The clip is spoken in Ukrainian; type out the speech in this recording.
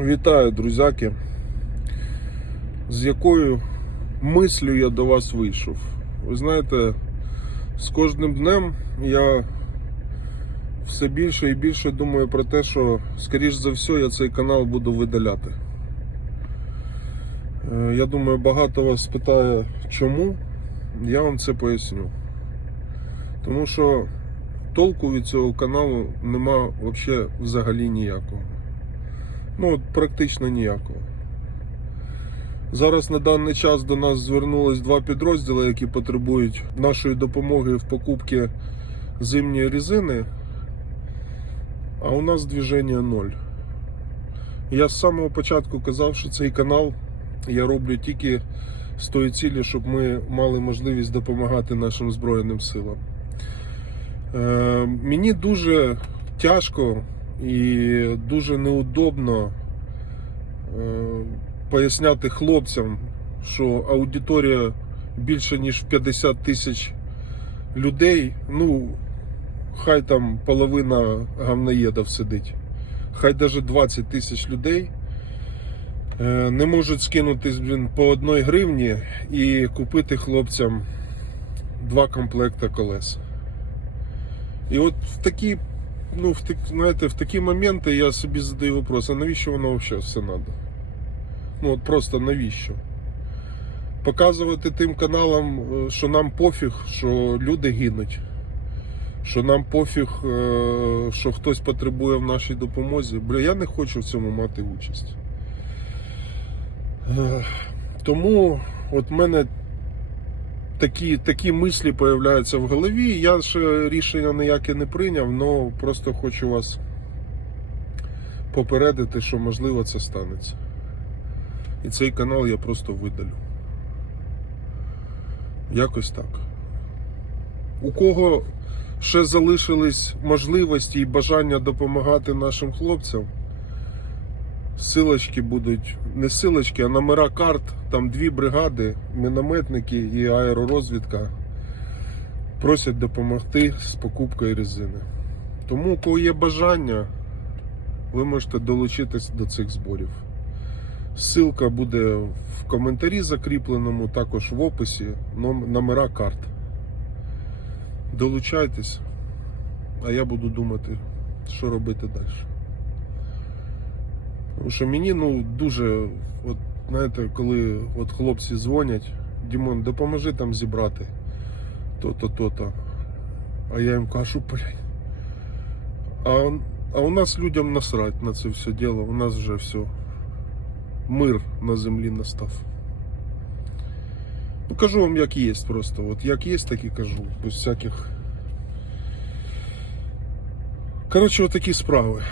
Вітаю, друзяки. З якою мислю я до вас вийшов. Ви знаєте, з кожним днем я все більше і більше думаю про те, що, скоріш за все, я цей канал буду видаляти. Е, Я думаю, багато вас питає, чому. Я вам це поясню. Тому що толку від цього каналу нема взагалі взагалі ніякого. Ну, практично ніякого. Зараз на даний час до нас звернулись два підрозділи, які потребують нашої допомоги в покупці зимньої резини, а у нас движення ноль. Я з самого початку казав, що цей канал я роблю тільки з тої цілі, щоб ми мали можливість допомагати нашим Збройним силам. Е, мені дуже тяжко і дуже неудобно е, поясняти хлопцям, що аудиторія більше ніж 50 тисяч людей. Ну, хай там половина гавноєдів сидить, хай навіть 20 тисяч людей е, не можуть скинутись по одній гривні і купити хлопцям два комплекти колес. І от в такі, ну, в так, в такі моменти я собі задаю вопрос, а навіщо воно взагалі все треба? Ну от просто навіщо? Показувати тим каналам, е, що нам пофіг, що люди гинуть, що нам пофіг, е, що хтось потребує в нашій допомозі. Бля, я не хочу в цьому мати участь. Е, Тому от в мене такі, такі мислі появляються в голові. Я ще рішення ніяке не прийняв, але просто хочу вас попередити, що можливо це станеться. І цей канал я просто видалю. Якось так. У кого ще залишились можливості і бажання допомагати нашим хлопцям, силочки будуть, не силочки, а номера карт, там дві бригади, мінометники і аеророзвідка просять допомогти з покупкою резини. Тому, у кого є бажання, ви можете долучитись до цих зборів. Ссылка буде в коментарі закріпленому, також в описі номера карт. Долучайтесь, а я буду думати, що робити далі. Тому що мені ну дуже, от знаєте, коли от хлопці дзвонять, Дімон, допоможи там зібрати то-то, то-то. А я їм кажу, блядь. А, а у нас людям насрать на це все діло, у нас вже все. Мир на землі настав. Ну, кажу вам, як є просто. От як є, так і кажу. Без всяких. Коротше, отакі справи.